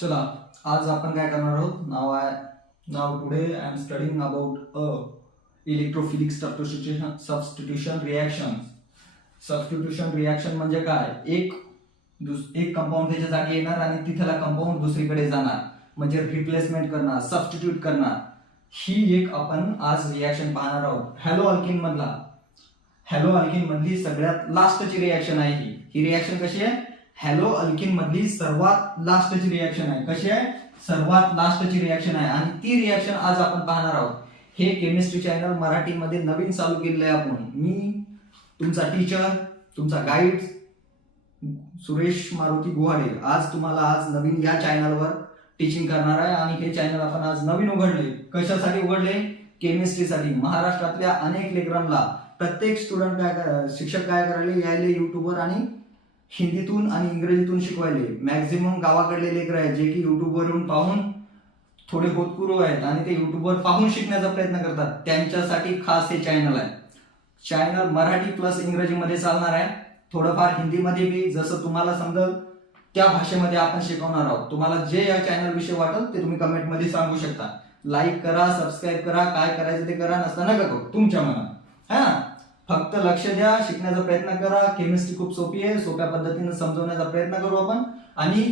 चला आज आपण काय करणार आहोत. नाव today I am studying about electrophilic substitution reaction. Substitution reaction म्हणजे काय, एक कंपाऊंड त्याच्या जागी येणार आणि तिथला कंपाऊंड दुसरीकडे जाणार, म्हणजे रिप्लेसमेंट करणार, सबस्टिट्यूट करणार. ही एक आपण आज रिएक्शन पाहणार आहोत. हॅलो अल्किन मधली सगळ्यात लास्टची रिएक्शन आहे ही रिएक्शन कशी आहे, हॅलो अल्किन मधली सर्वात लास्टची रिएक्शन आहे. कशी आहे, सर्वात लास्टची रिएक्शन आहे आणि ती रिएक्शन आज आपण पाहणार आहोत. हे केमिस्ट्री चॅनल मराठीमध्ये नवीन चालू केलेलं आहे आपण. मी तुमचा टीचर, तुमचा गाईड सुरेश मारुती गुहाडे आज तुम्हाला नवीन या चॅनलवर टीचिंग करणार आहे. आणि हे चॅनल आपण आज नवीन उघडले. कशासाठी उघडले, केमिस्ट्रीसाठी. महाराष्ट्रातल्या अनेक लेकरांना प्रत्येक शिक्षक काय करायले, यायले युट्यूबवर आणि हिंदीतून आणि इंग्रजीतून शिकवायले. मॅक्झिमम गावाकडले लेकर आहेत जे की युट्यूबवरून पाहून थोडे होतकुरू आहेत आणि ते युट्यूबवर पाहून शिकण्याचा प्रयत्न करतात. त्यांच्यासाठी खास हे चॅनल आहे. चॅनल मराठी प्लस इंग्रजीमध्ये चालणार आहे, थोडंफार हिंदीमध्ये बी. जसं तुम्हाला समजेल त्या भाषेमध्ये आपण शिकवणार आहोत. तुम्हाला जे या चॅनल विषयी वाटेल ते तुम्ही कमेंटमध्ये सांगू शकता. लाईक करा, सबस्क्राईब करा, काय करायचं ते करा, नसता नका करू, तुमच्या मनात. हा, फक्त लक्ष द्या, शिकण्याचा प्रयत्न करा. केमिस्ट्री खूप सोपी आहे, सोप्या पद्धतीने समजवण्याचा प्रयत्न करू आपण आणि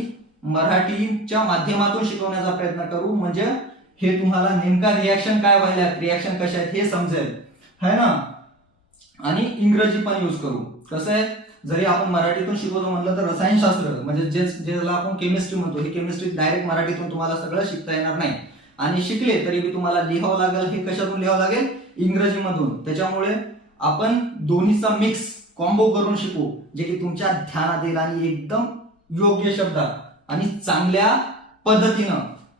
मराठीच्या माध्यमातून शिकवण्याचा प्रयत्न करू. म्हणजे हे तुम्हाला नेमका रिएक्शन काय व्हायला, रिएक्शन कशा आहेत हे समजेल, है ना. आणि इंग्रजी पण यूज करू. कसं आहे, जरी आपण मराठीतून शिकवतो म्हटलं तर रसायनशास्त्र म्हणजे ज्याला आपण केमिस्ट्री म्हणतो, हे केमिस्ट्री डायरेक्ट मराठीतून तुम्हाला सगळं शिकता येणार नाही. आणि शिकले तरी बी तुम्हाला लिहावं लागेल. हे कशातून लिहावं लागेल, इंग्रजीमधून. त्याच्यामुळे आपण दोन्हीचा मिक्स कॉम्बो करून शिकू, जे की तुमच्या ध्यानात येईल आणि एकदम योग्य शब्दात आणि चांगल्या पद्धतीनं.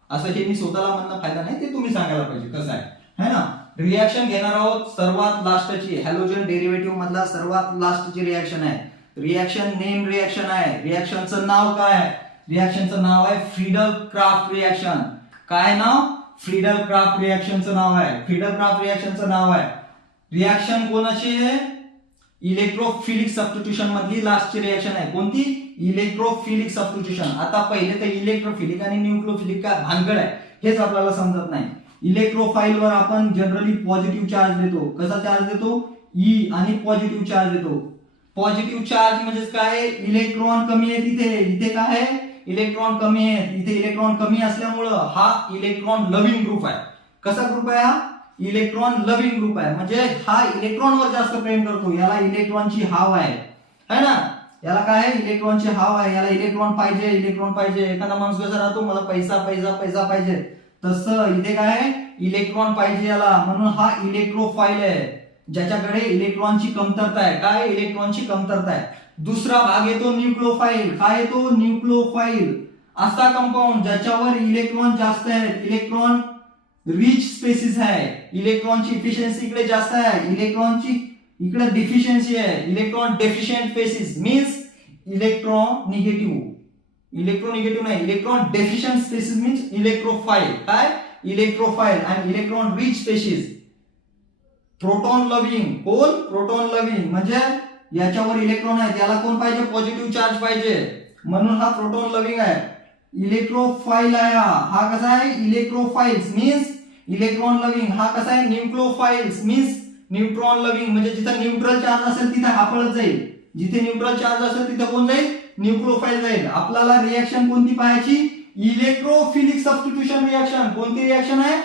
असं हे मी स्वतःला म्हणणं फायदा नाही, ते तुम्ही सांगायला पाहिजे कसं आहे, है ना. रिएक्शन घेणार आहोत सर्वात लास्टची, हॅलोजन डेरिव्हेटिव्ह मधला सर्वात लास्टची रिएक्शन आहे. रिएक्शन नेम रिएक्शन आहे. रिएक्शनचं नाव काय आहे, रिएक्शनचं नाव आहे फ्रीडल क्राफ्ट रिएक्शन. काय नाव, फ्रीडल क्राफ्ट रिएक्शनचं नाव आहे. फ्रीडल क्राफ्ट रिएक्शनचं नाव आहे. रिएक्शन कोणाची आहे, इलेक्ट्रोफिलिक सबस्टिट्यूशन मधली लास्टची रिएक्शन आहे. कोणती, इलेक्ट्रोफिलिक सबस्टिट्यूशन. आता पहिले तर इलेक्ट्रोफिलिक आणि न्यूक्लियोफिलिक काय भानगड आहे हेच आपल्याला समजत नाही. इलेक्ट्रोफाइल वर आपण जनरली पॉझिटिव्ह चार्ज देतो. कसा चार्ज देतो, ई, आणि पॉझिटिव्ह चार्ज देतो. पॉझिटिव्ह चार्ज म्हणजे काय, इलेक्ट्रॉन कमी आहे तिथे. इथे काय आहे, इलेक्ट्रॉन कमी आहे. इथे इलेक्ट्रॉन कमी असल्यामुळं हा इलेक्ट्रॉन लव्हिंग ग्रुप आहे. कसा ग्रुप आहे हा, इलेक्ट्रॉन लव्हिंग ग्रुप आहे. म्हणजे हा इलेक्ट्रॉनवर जास्त प्रेम करतो. याला इलेक्ट्रॉनची हाव आहे, है ना. याला काय आहे, इलेक्ट्रॉनची हाव आहे. याला इलेक्ट्रॉन पाहिजे, इलेक्ट्रॉन पाहिजे. एखादा माणूस कसा राहतो, मला पैसा पैसा पैसा पाहिजे, तसं इथे काय आहे, इलेक्ट्रॉन पाहिजे याला. म्हणून हा इलेक्ट्रोफाइल आहे, ज्याच्याकडे इलेक्ट्रॉनची कमतरता आहे. काय, इलेक्ट्रॉनची कमतरता आहे. दुसरा भाग येतो न्यूक्लियोफाइल. काय येतो, न्यूक्लियोफाइल. असा कंपाऊंड ज्याच्यावर इलेक्ट्रॉन जास्त आहेत, इलेक्ट्रॉन रिच स्पेसिस आहे. इलेक्ट्रॉनची इफिशियन्सी इकडे जास्त आहे, इलेक्ट्रॉनची इकडे डिफिशियन्सी आहे. Electron deficient species means electron negative. Electron negative नाही, electron deficient species means electrophile. काय, इलेक्ट्रोफाइल. आणि electron rich species proton loving. कोण, प्रोटॉन लव्हिंग. म्हणजे याच्यावर इलेक्ट्रॉन आहेत, याला कोण पाहिजे, पॉझिटिव्ह चार्ज पाहिजे, म्हणून हा प्रोटॉन लव्हिंग आहे. इलेक्ट्रोफाइल आहे हा कसा आहे, इलेक्ट्रोफाइल्स मीन्स इलेक्ट्रॉन लव्हिंग. हा कसा आहे, न्यूक्लियोफाइल्स मीन्स न्यूट्रॉन लव्हिंग. म्हणजे जिथे न्यूट्रल चार्ज असेल तिथे हा पळत जाईल, जिथे न्यूट्रल चार्ज असेल तिथे कोण जाईल, न्यूक्लियोफाइल जाईल. आपल्याला रिएक्शन कोणती पाहायची, इलेक्ट्रोफिलिक सबस्टिट्यूशन रिएक्शन. कोणती रिएक्शन आहे,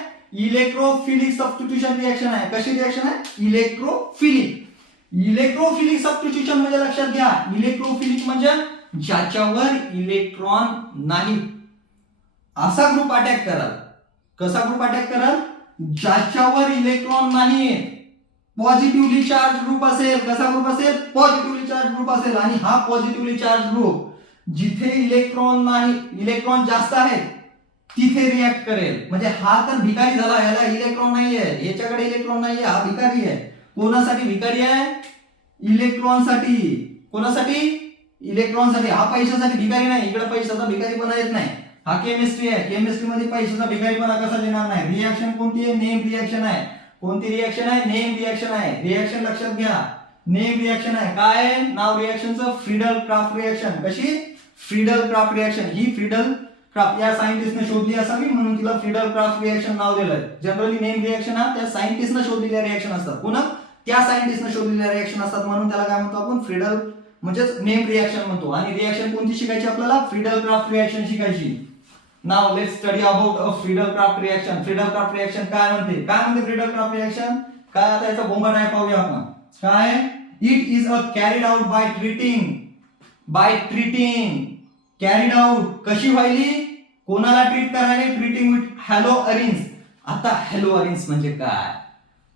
इलेक्ट्रोफिलिक सबस्टिट्यूशन रिएक्शन आहे. कशी रिएक्शन आहे, इलेक्ट्रोफिलिक. इलेक्ट्रोफिलिक सबस्टिट्यूशन म्हणजे लक्षात घ्या, इलेक्ट्रोफिलिक म्हणजे ज्याच्यावर इलेक्ट्रॉन नाही असा ग्रुप अटॅक कराल. कसा ग्रुप अटॅक कराल, ज्याच्यावर इलेक्ट्रॉन नाही. पॉझिटिव्हली चार्ज ग्रुप असेल. कसा ग्रुप असेल, पॉझिटिव्हली चार्ज ग्रुप असेल. आणि हा पॉझिटिव्हली चार्ज ग्रुप जिथे इलेक्ट्रॉन नाही, इलेक्ट्रॉन जास्त आहेत तिथे रिॲक्ट करेल. म्हणजे हा तर भिकारी झाला, याला इलेक्ट्रॉन नाहीये, याच्याकडे इलेक्ट्रॉन नाहीये, हा भिकारी आहे. कोणासाठी भिकारी आहे, इलेक्ट्रॉनसाठी. कोणासाठी, इलेक्ट्रॉनसाठी. हा पैशासाठी भिकारी नाही, इकडे पैशाचा भिकारीपणा येत नाही. हा केमिस्ट्री आहे, केमिस्ट्री मध्ये पैशाचा भिकारीपणा कसा येणार नाही. रिएक्शन कोणती आहे, नेम रिएक्शन आहे. कोणती रिएक्शन आहे, नेम रिएक्शन आहे. रिएक्शन लक्षात घ्या, नेम रिएक्शन आहे. काय आहे नाव रिएक्शनचं, फ्रीडल क्राफ्ट रिएक्शन. कशी, फ्रीडल क्राफ्ट रिएक्शन. ही फ्रीडल क्राफ्ट या सायंटिस्टने शोधली असावी म्हणून तिला फ्रिडल क्राफ्ट रिएक्शन नाव दिलंय. जनरली नेम रिएक्शन हा त्या सायंटिस्टने शोधलेल्या रिएक्शन असतात. पुन्हा त्या सायंटिस्टने शोधलेल्या रिएक्शन असतात म्हणून त्याला काय म्हणतो आपण फ्रिडल म्हणजेच नेम रिएक्शन म्हणतो. आणि रिएक्शन कोणती शिकायची आपल्याला फ्रिडल क्राफ्ट रिएक्शन शिकायची. Now let's study about a Friedel Crafts reaction. Friedel Crafts reaction काय म्हणते फ्रिडल क्राफ्ट रिएक्शन काय आता याचा बोंबाट आहे पाहूया आपण. काय it is a carried out by treating carried out कशी व्हायली कोणाला ट्रीट करायला ट्रीटिंग विथ हॅलो अरिन्स. आता हॅलो अरिन्स म्हणजे काय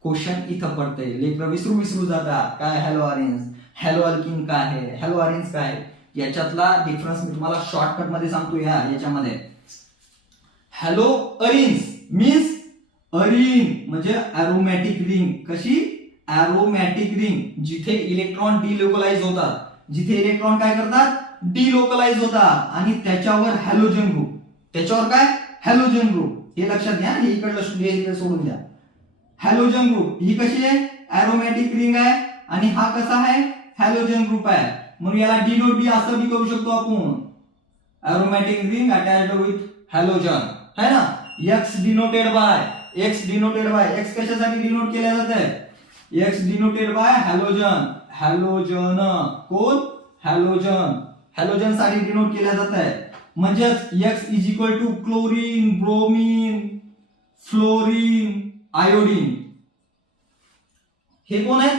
क्वेश्चन इथं पडतंय. लेकर विसरू जातात काय हॅलो अरिन्स हॅलो अल्किन काय आहे हॅलो अरिन्स काय आहे. याच्यातला डिफरन्स मी तुम्हाला शॉर्टकट मध्ये सांगतो. याच्यामध्ये हॅलो अरिन्स मीन्स अरिन म्हणजे अरोमॅटिक रिंग. कशी अरोमॅटिक रिंग जिथे इलेक्ट्रॉन डिलोकलाइज होतात जिथे इलेक्ट्रॉन काय करतात डिलोकलाइज होतात आणि त्याच्यावर हॅलोजन ग्रुप त्याच्यावर काय हॅलोजन ग्रुप हे लक्षात घ्या. हे इकडलं सोडून द्या. हॅलोजन ग्रुप ही कशी आहे अरोमॅटिक रिंग आहे आणि हा कसा आहे हॅलोजन ग्रुप आहे म्हणून याला डिनोट बी असं बी करू शकतो आपण. Aromatic ring attached with halogen है ना. एक्स डिनोटेड बाय एक्स कशासाठी डिनोट केल्या जात आहे एक्स डिनोटेड बाय हॅलोजन कोण हॅलोजन साठी डिनोट केल्या जात आहे. म्हणजेच X is equal to chlorine bromine fluorine iodine. हे कोण आहेत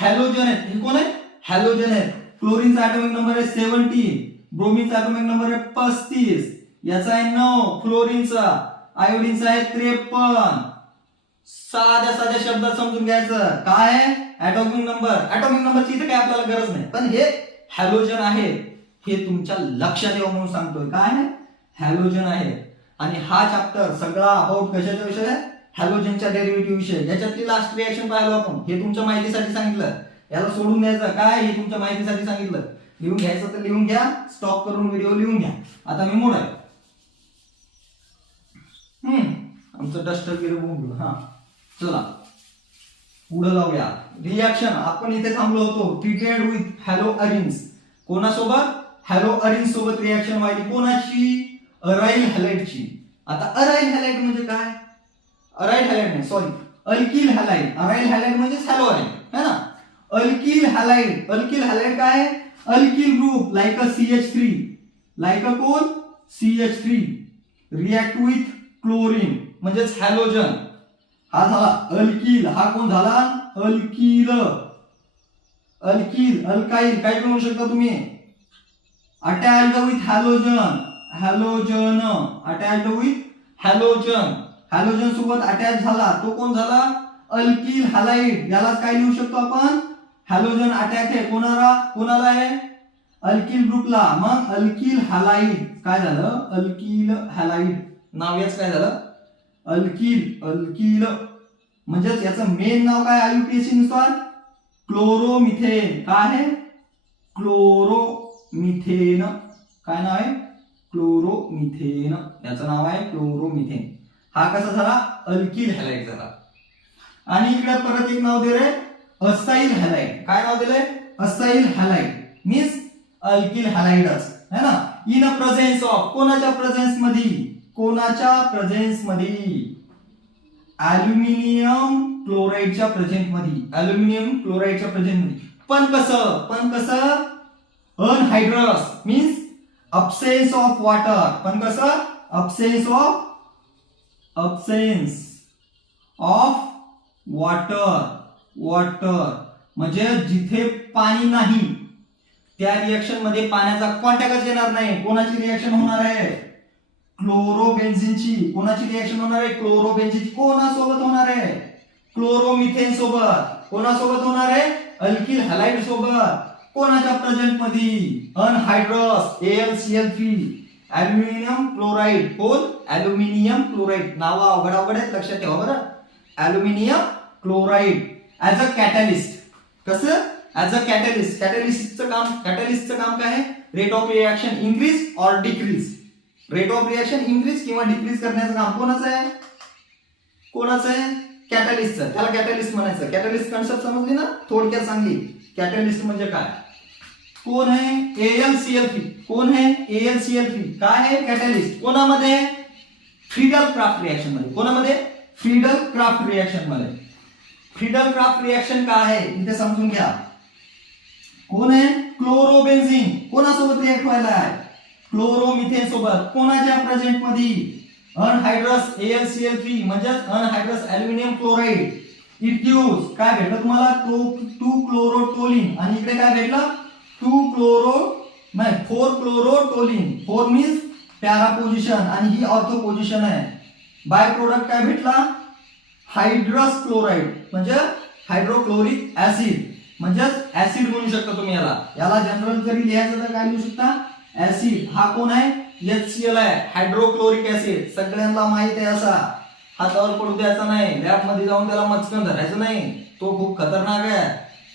हॅलोजन आहेत. हे कोण आहेत हॅलोजन आहेत. क्लोरीनचा ॲटॉमिक नंबर आहे 17 ब्रोमीनचा ॲटॉमिक नंबर आहे 35 याचा आहे 9 फ्लोरीनचा आयोडीनचा आहे 53. साध्या शब्दात समजून घ्यायचं काय आहे ॲटॉमिक नंबरची इथे काय आपल्याला गरज नाही पण हे हॅलोजन आहे हे तुमच्या लक्षात येऊ म्हणून सांगतोय. काय आहे हॅलोजन आहे. आणि हा चॅप्टर सगळा अबाउट कशाचा विषय आहे हॅलोजनच्या डेरिव्हेटिव्ह विषय. याच्यातली लास्ट रिएक्शन पाहिलो आपण. हे तुमच्या माहितीसाठी सांगितलं. याला सोडून द्यायचं काय हे तुमच्या माहितीसाठी सांगितलं. लिहून घ्यायचं तर लिहून घ्या. स्टॉप करून व्हिडिओ लिहून घ्या. आता मी मोड आहे आमचं डस्टर गेलं बघू. हा चला पुढे जाऊया. रिएक्शन आपण इथे थांबलो होतो ट्रीटेड विथ हॅलो अरिन्स. कोणासोबत हॅलो अरिन्स सोबत रिएक्शन व्हायली कोणाची अराइल हॅलाइडची. आता अराइल हॅलाइड म्हणजे काय अराइल हॅलाइड नाही sorry alkyl halide. Aryl halide म्हणजे हॅलो अराइल है ना. अल्किल हॅलाइड काय आहे alkyl group like a CH3 like a कोण CH3 रिएक्ट विथ क्लोरीन म्हणजेच हॅलोजन. हा झाला अल्किल. हा कोण झाला अल्किल अल्काइल काय म्हणू शकता तुम्ही. Attached with halogen attached with halogen सोबत अटॅच झाला तो कोण झाला अल्किल हॅलाइड. यालाच काय लिहू शकतो आपण हॅलोजन अटॅक आहे कोणाला आहे अल्किल ग्रुपला. मग अल्किल हॅलाइड काय झालं अल्किल हॅलाइड नाव याच काय झालं अल्किल म्हणजेच याचं मेन नाव काय IUPAC नुसार क्लोरोमिथेन. काय आहे क्लोरोमिथेन. काय नाव आहे क्लोरोमिथेन. याचं नाव आहे क्लोरोमिथेन. हा कसा झाला अल्किल हॅलाइड झाला. आणि इकडे परत एक नाव दे रे असाइल हॅलाइड. काय नाव दिलंय असाइल हॅलाइड मीन्स अल्किल हॅलाइडच है ना. इन अ प्रेझेन्स ऑफ कोणाच्या प्रेझेन्स मध्ये अल्युमिनियम क्लोराइडच्या प्रेझेंट मध्ये. पण कसं अनहायड्रस मीन्स अब्सेन्स ऑफ वॉटर. पण कसं अब्सेन्स ऑफ वॉटर म्हणजे जिथे पाणी नाही त्या रिएक्शन मध्ये पाण्याचा कॉन्टॅक्टच येणार नाही. कोणाची रिएक्शन होणार आहे क्लोरोबेन्झिनची. कोणाची रिएक्शन होणार आहे क्लोरोबेन्झिनची. कोणासोबत होणार आहे क्लोरोमिथेन सोबत. कोणासोबत होणार आहे अल्किल हॅलाइड सोबत. कोणाच्या प्रेझेंट मध्ये अनहायड्रस AlCl3 अल्युमिनियम क्लोराइड. कोण अल्युमिनियम क्लोराइड. नाव अवघड आहेत लक्षात ठेवा बरं. Aluminium chloride as a catalyst. कसं ऍज अ कॅटलिस्ट. कॅटलिस्टचं काम काय आहे rate of reaction increase or decrease. Rate of reaction increase किंवा डिक्रीज करण्याचं काम कोणाचं आहे कॅटलिस्टचं. त्याला कॅटलिस्ट म्हणायचं. कॅटलिस्ट कन्सेप्ट समजली ना थोडक्यात सांगली. कॅटलिस्ट म्हणजे काय कोण आहे AlCl3. कोण आहे AlCl3? काय आहे कॅटॅलिस्ट. कोणामध्ये फ्रीडल क्राफ्ट रिएक्शन मध्ये. कोणामध्ये फ्रीडल क्राफ्ट रिएक्शन मध्ये. फ्रीडल क्राफ्ट रिएक्शन काय आहे इथे समजून घ्या. कोण आहे क्लोरोबेन्झीन. कोणासोबत रिएक्ट व्हायला आहे क्लोरोमिथेन सोबत. कोणाच्या प्रेझेंट मध्ये अनहायड्रस AlCl3 म्हणजे अनहायड्रस अल्युमिनियम क्लोराइड. इट गिव्स काय भेटलं तुम्हाला 2 क्लोरोटोलिन आणि इकडे काय भेटलं 4 क्लोरोटोलिन. 4 मीन्स पॅरा पोझिशन आणि ही ऑर्थो पोझिशन आहे. बाय प्रोडक्ट काय भेटला हायड्रस क्लोराइड म्हणजे हायड्रोक्लोरिक ऍसिड म्हणजे ऍसिड म्हणू शकता तुम्ही याला. याला जनरल जरी लिहायचं तर काय लिहू शकता ऍसिड. हा कोण आहे HCl आहे हायड्रोक्लोरिक ऍसिड. सगळ्यांना माहित आहे असा. हातावर पडू द्यायचा नाही. लॅब मध्ये जाऊन त्याला मचकन धरायचं नाही. तो खूप खतरनाक आहे.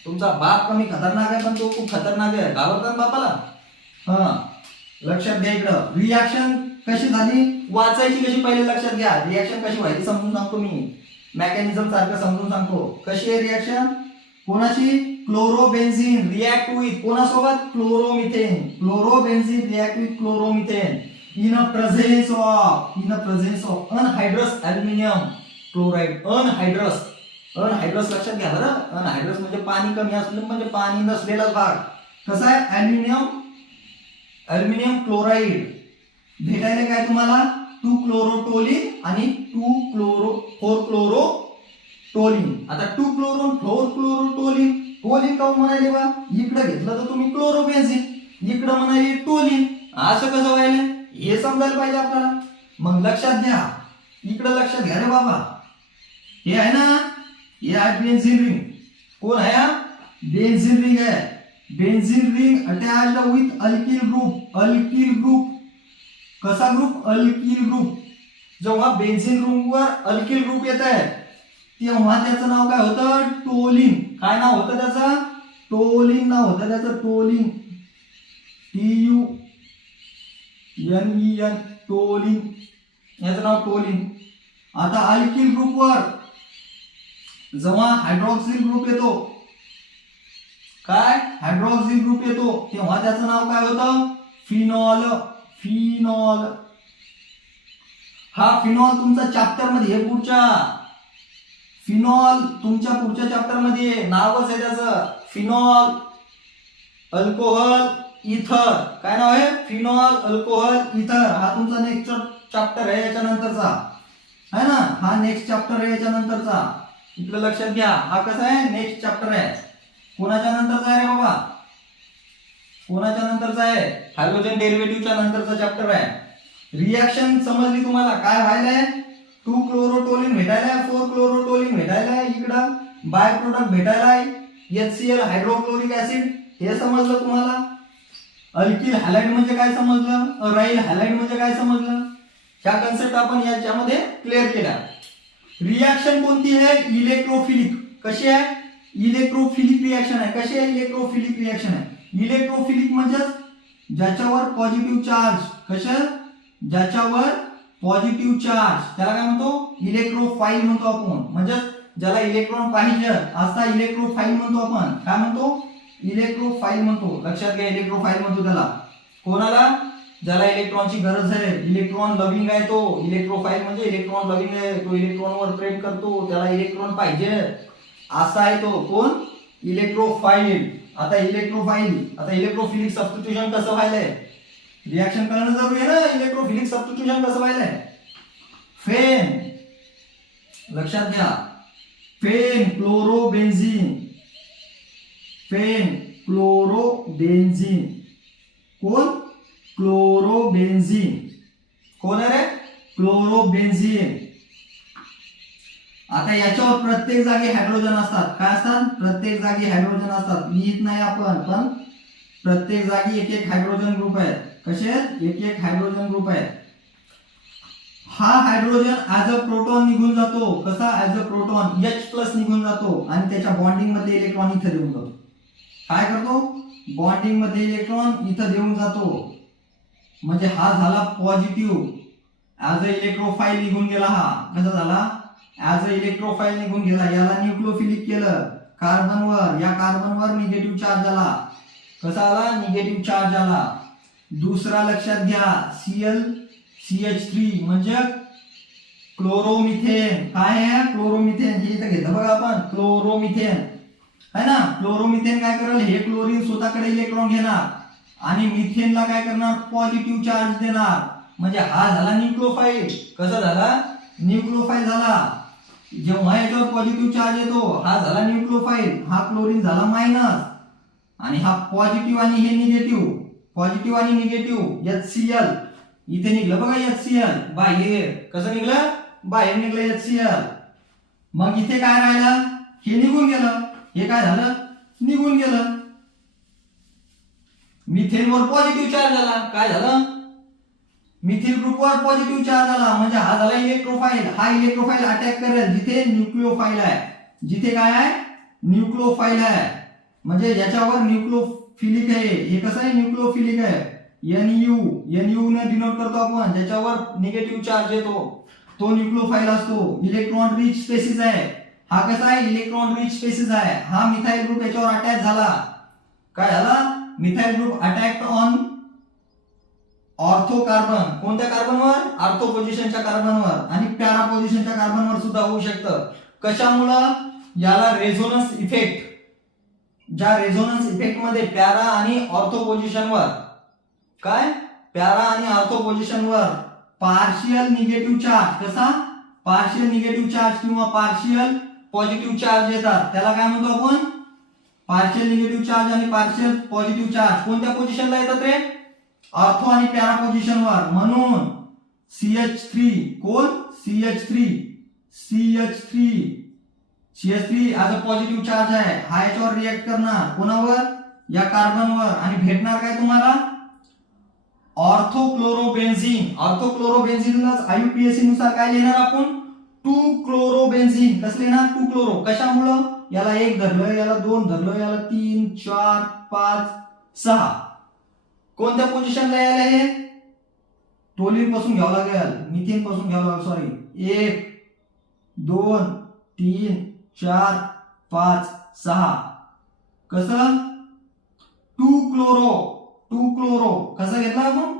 तुमचा बाप कमी खतरनाक आहे पण तो खूप खतरनाक आहे. घाबरतात बापाला. हा लक्षात घ्या. इकडं रिएक्शन कशी झाली वाचायची कशी पहिले लक्षात घ्या. रिएक्शन कशी व्हायची समजून सांगतो मी. मेकॅनिझम सारखं समजून सांगतो. कशी आहे रिएक्शन कोणाची क्लोरोबेन्झीन रिएक्ट विथ कोणासोबत chloromethane. Chlorobenzene react with chloromethane in a presence of anhydrous aluminium chloride. Anhydrous लक्षात घ्या बरं. अनहायड्रस म्हणजे पाणी कमी असलं म्हणजे पाणी नसलेला भाग. कसा आहे अल्युमिनियम क्लोराइड भेटायला काय तुम्हाला 2 क्लोरोटोलिन आणि 4 क्लोरोटोलिन. आता 2 4 क्लोरोटोलिन. टोलिन का म्हणाले बा इकडे घेतलं तर तुम्ही क्लोरोबेन्झीन इकडे म्हणाले टोलिन. असं कसं व्हायला हे समजायला पाहिजे आपल्याला. मग लक्षात घ्या इकडे लक्षात घ्या रे बाबा. हे आहे ना हे आहे बेन्झीन रिंग. कोण आहे हा बेन्झीन रिंग आहे. Benzene ring attached with alkyl group. Alkyl group कसा ग्रुप अल्किल ग्रुप. जेव्हा बेन्झीन रिंगवर अल्किल ग्रुप येत आहे तेव्हा त्याचं नाव काय होतं टोलिन. काय नाव होतं त्याचं टोलिन नाव होतं त्याचं. टोलिन TUNEN टोलिन याचं नाव टोलिन. आता अल्किल ग्रुपवर जेव्हा हायड्रॉक्सिल ग्रुप येतो काय हायड्रॉक्सिल ग्रुप येतो तेव्हा त्याचं नाव काय होतं फिनॉल. हा फिनॉल तुमचा चॅप्टर मध्ये हे पुढच्या फिनॉल तुमच्या पुढच्या चॅप्टर मध्ये नावच आहे त्याचं फिनॉल अल्कोहल इथर. काय नाव आहे फिनॉल अल्कोहल इथर. हा तुमचा नेक्स्ट चॅप्टर आहे याच्यानंतरचा है ना. हा नेक्स्ट चॅप्टर आहे याच्यानंतरचा. इकडे लक्षात घ्या. हा कसा आहे नेक्स्ट चॅप्टर आहे. कोणाच्या नंतरचा आहे रे बाबा कोणाच्या नंतरचा आहे हायड्रोजन डेरिव्हेटिव्हच्या नंतरचा चॅप्टर आहे. रिएक्शन समजली तुम्हाला काय व्हायलाय 2 क्लोरोटोलिन भेटायला 4 क्लोरोटोलिन भेटायला इकडं बाय प्रोडक्ट भेटायला HCl हायड्रोक्लोरिक ऍसिड. हे समजलं तुम्हाला. अल्किल हॅलाइड म्हणजे काय समजलं. अराइल हॅलाइड म्हणजे काय समजलं. ह्या कन्सेप्ट आपण याच्यामध्ये क्लिअर केल्या. रिएक्शन कोणती आहे इलेक्ट्रोफिलिक. कशी आहे इलेक्ट्रोफिलिक रिएक्शन आहे. कशी आहे इलेक्ट्रोफिलिक रिएक्शन आहे. इलेक्ट्रोफिलिक म्हणजे ज्याच्यावर पॉझिटिव्ह चार्ज कशा ज्याच्यावर पॉझिटिव्ह चार्ज त्याला काय म्हणतो इलेक्ट्रोफाइल म्हणतो आपण. म्हणजे ज्याला इलेक्ट्रॉन पाहिजे असा इलेक्ट्रोफाइल म्हणतो आपण. काय म्हणतो इलेक्ट्रोफाइल म्हणतो. लक्षात घ्या इलेक्ट्रोफाइल म्हणतो त्याला. कोणाला ज्याला इलेक्ट्रॉनची गरज आहे इलेक्ट्रॉन लविंग आहे तो. इलेक्ट्रोफाइल म्हणजे इलेक्ट्रॉन लविंग आहे तो. इलेक्ट्रॉनवर प्रेम करतो त्याला इलेक्ट्रॉन पाहिजे असा आहे तो. कोण इलेक्ट्रोफाइल. आता इलेक्ट्रोफिलिक सबस्टिट्यूशन कसं व्हायलंय रिएक्शन करणं जरुरी आहे ना. इलेक्ट्रोफिलिक सबस्टिट्यूशन कसं व्हायलंय फेन. लक्षात घ्या फेन क्लोरोबेन्झीन कोण क्लोरोबेन्झीन. कोण आहे रे क्लोरोबेन्झीन. आता याच्यावर प्रत्येक जागी हायड्रोजन असतात. काय असतात प्रत्येक जागी हायड्रोजन असतात. लिहित नाही आपण पण प्रत्येक जागी एक एक हायड्रोजन ग्रुप आहेत. कसे एक एक हायड्रोजन ग्रुप आहेत. हा हायड्रोजन ऍज अ प्रोटॉन निघून जातो. कसा ऍज अ प्रोटॉन H+ निघून जातो आणि त्याच्या बॉन्डिंग मध्ये इलेक्ट्रॉन इथे देऊन जातो. काय करतो बॉन्डिंग मध्ये इलेक्ट्रॉन इथे देऊन जातो. म्हणजे हा झाला पॉझिटिव्ह ऍज अ इलेक्ट्रोफाइल निघून गेला. हा कसा झाला ऍज अ इलेक्ट्रोफाइल निघून गेला. याला न्यूक्लियोफिलिक केलं कार्बनवर. या कार्बनवर निगेटिव्ह चार्ज आला कसा आला, निगेटिव्ह चार्ज आला. दुसरा लक्षात घ्या, ClCH3 म्हणजे क्लोरोमिथेन. काय आहे क्लोरोमिथेन, हे इथं घेतलं बघा आपण, क्लोरोमिथेन है ना. क्लोरोमिथेन काय करेल, हे क्लोरीन स्वतःकडे इलेक्ट्रॉन घेणार आणि मिथेनला काय करणार, पॉझिटिव्ह चार्ज देणार. म्हणजे हा झाला न्यूक्लिओफाइल. कसा झाला, न्यूक्लिओफाइल झाला. जेव्हा याच्यावर पॉझिटिव्ह चार्ज येतो हा झाला न्यूक्लिओफाइल, हा क्लोरीन झाला मायनस, आणि हा पॉझिटिव्ह आणि हे निगेटिव्ह, पॉझिटिव्ह आणि निगेटिव्ह HCl इथे निघलं बघा, HCl बाहेर. कसं निघलं, बाहेर निघलं HCl. मग इथे काय राहिलं, हे निघून गेलं, हे काय झालं, निघून गेलं. मिथेनवर पॉझिटिव्ह चार्ज आला, काय झालं, मिथिल ग्रुपवर पॉझिटिव्ह चार्ज आला. म्हणजे हा झाला इलेक्ट्रोफाइल. हा इलेक्ट्रोफाइल अटॅक करेल जिथे न्यूक्लिओफाइल आहे, जिथे काय आहे, न्यूक्लिओफाइल आहे. म्हणजे याच्यावर न्यूक्लिओफिलिक आहे. हे कसं आहे, न्यूक्लिओफिलिक आहे. NU ने डिनोट करतो आपण, ज्याच्यावर निगेटिव्ह चार्ज येतो तो न्यूक्लिओफाइल असतो. इलेक्ट्रॉन रिच स्पेसिस आहे. हा कसा आहे, इलेक्ट्रॉन रिच स्पेसिस आहे. हा मिथाइल ग्रुप याच्यावर अटॅच झाला. काय झाला, methyl group attacked on ortho carbon. कोणत्या कार्बनवर, ऑर्थो पोझिशनच्या कार्बनवर. आणि पॅरा पोझिशनच्या कार्बनवर सुद्धा होऊ शकतं. कशामुळं, याला रेझोनन्स इफेक्ट. ज्या रेझोनन्स इफेक्ट मध्ये पॅरा आणि ऑर्थो पोझिशनवर, काय, पॅरा आणि ऑर्थो पोझिशनवर पार्शियल निगेटिव्ह चार्ज, कसा, पार्शियल निगेटिव्ह चार्ज किंवा पार्शियल पॉझिटिव्ह चार्ज येतात. त्याला काय म्हणतो आपण, पार्शियल निगेटिव्ह चार्ज आणि पार्शियल पॉझिटिव्ह चार्ज. कोणत्या पोझिशनला येतात रे, ऑर्थो आणि पॅरा पोझिशनवर. म्हणून CH3, कोण, CH3 आज अ पॉझिटिव्ह चार्ज आहे. हा याच्यावर रिएक्ट करणार, कोणावर, या कार्बनवर, आणि भेटणार काय तुम्हाला, ऑर्थोक्लोरोबेन्झीन. ऑर्थोक्लोरोबेन्झीनलाच IUPAC नुसार काय लिहिणार आपण, 2-क्लोरोबेन्झीन. कसं लिहिणार, 2-क्लोरो. कशामुळं, याला 1 धरलं, याला 2 धरलं, याला 3, 4, 5, 6. कोणत्या पोझिशनला यायला, हे टोलिन पासून घ्यावं लागेल, मिथेन पासून घ्यावं लागेल, सॉरी. 1, 2, 3, 4, 5, 6. कसं, 2-क्लोरो. कसं घेतलं आपण,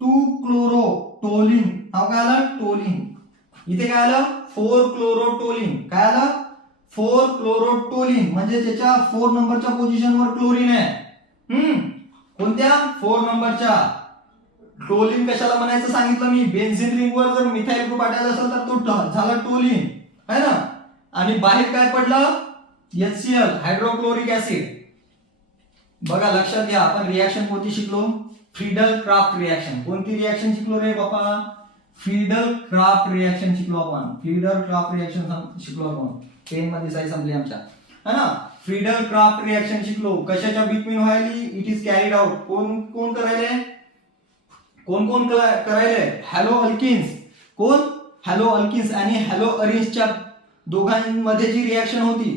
2-क्लोरो-टोलिन. नाव काय आलं, टोलिन. इथे काय आलं, 4-क्लोरोटोलिन. काय आलं, 4-क्लोरोटोलिन. म्हणजे त्याच्या 4 नंबरच्या पोझिशनवर क्लोरीन आहे. कोणत्या, 4 नंबरच्या. टोलिन कशाला म्हणायचं सांगितलं मी, बेन्झीन रिंगवर जर मिथाइल ग्रुप अटॅच असेल तर तो झाला टोलिन, है ना. आणि बाहेर काय पडलं, HCl, हायड्रोक्लोरिक ऍसिड. बघा लक्षात घ्या, आपण रिएक्शन कोणती शिकलो, फ्रीडल क्राफ्ट रिएक्शन. कोणती रिएक्शन शिकलो रे बापा, फ्रीडल क्राफ्ट रिएक्शन शिकलो आपण. फ्रीडल क्राफ्ट रिएक्शन शिकलो आपण. पेन मध्ये साई संपली आमच्या, है ना. फ्रीडल क्राफ्ट रिएक्शन शिकलो. कशाच्या बिटवीन व्हायली, इट इज कॅरीड आउट. कोण करायले, कोण करायले, हॅलो अल्किन्स. कोण, हॅलो अल्किन्स आणि हॅलो अरिन्सच्या दोघांमध्ये जी रिएक्शन होती,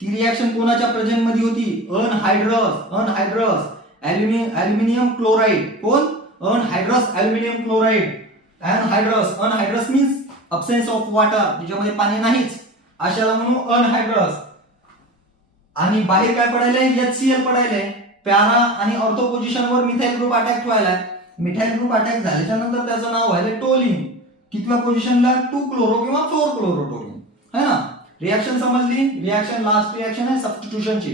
ती रिएक्शन कोणाच्या प्रेझेंट मध्ये होती, अनहायड्रस ॲल्युमिनियम क्लोराइड. कोण, anhydrous aluminium chloride. Anhydrous means absence of water, त्याच्यामध्ये पाणी नाहीच, अशाला म्हणू अनहायड्रस. आणि बाहेर काय पडायले, HCl पडायले. पॅरा आणि ऑर्थो पोझिशनवर मिथाइल ग्रुप अटॅक व्हायला. मिथाइल ग्रुप अटॅक झाल्याच्या नंतर त्याचं नाव व्हायला टोलिन. कितव्या पोझिशनला, 2-क्लोरो किंवा 4-क्लोरोटोलिन, है ना. रिएक्शन समजली. रिएक्शन लास्ट रिएक्शन आहे सबस्टिट्यूशनची,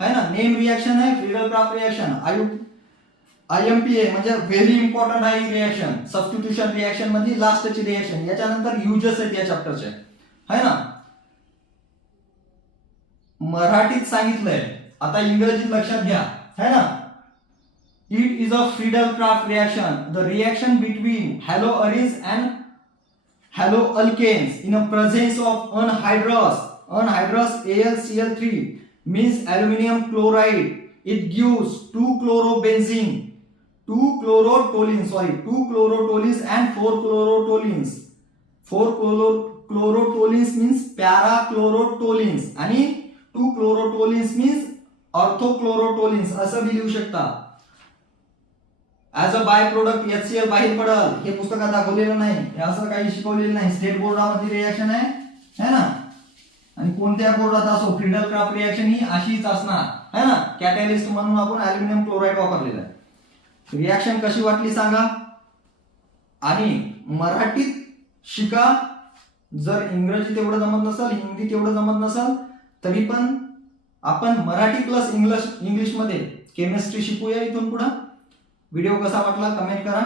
है ना. नेम रिएक्शन आहे फ्रीडल क्राफ्ट रिएक्शन. IMPA म्हणजे व्हेरी इम्पॉर्टंट आहे ही रिएक्शन. सबस्टिट्यूशन रिएक्शन मध्ये लास्टची रिएक्शन. याच्यानंतर युजेस आहेत या चॅप्टरचे, है ना. मराठीत सांगितलंय, आता इंग्रजीत लक्षात घ्या, है ना. It is a Friedel Craft reaction, the reaction between haloarenes and haloalkanes in a presence of anhydrous AlCl3 means aluminium chloride. It gives 2-chlorobenzene, 2-chlorotoluenes and 4-chlorotoluenes. 4-chlorotoluenes means para-chlorotoluenes आणि 2-chlorotoluenes means ortho-chlorotoluenes असं बी लिहू शकता. As a by product HCl बाहेर पडल. हे पुस्तकात दाखवलेलं नाही, हे असं काही शिकवलेलं नाही. स्टेट बोर्डामध्ये रिएक्शन आहे ना. आणि कोणत्या बोर्डात असो फ्रिडल क्राफ्ट रिएक्शन ही अशीच असणार है ना. कॅटॅलिस्ट म्हणून आपण अॅल्युमिनियम क्लोराईड वापरलेलं आहे. रिएक्शन कशी वाटली सांगा. आणि मराठीत शिका. जर इंग्रजी तेवढं जमत नसेल, हिंदी तेवढं जमत नसेल, तरी पण आपण मराठी प्लस इंग्लिश मध्ये केमिस्ट्री शिकूया इथून पुढे. व्हिडिओ कसा वाटला कमेंट करा.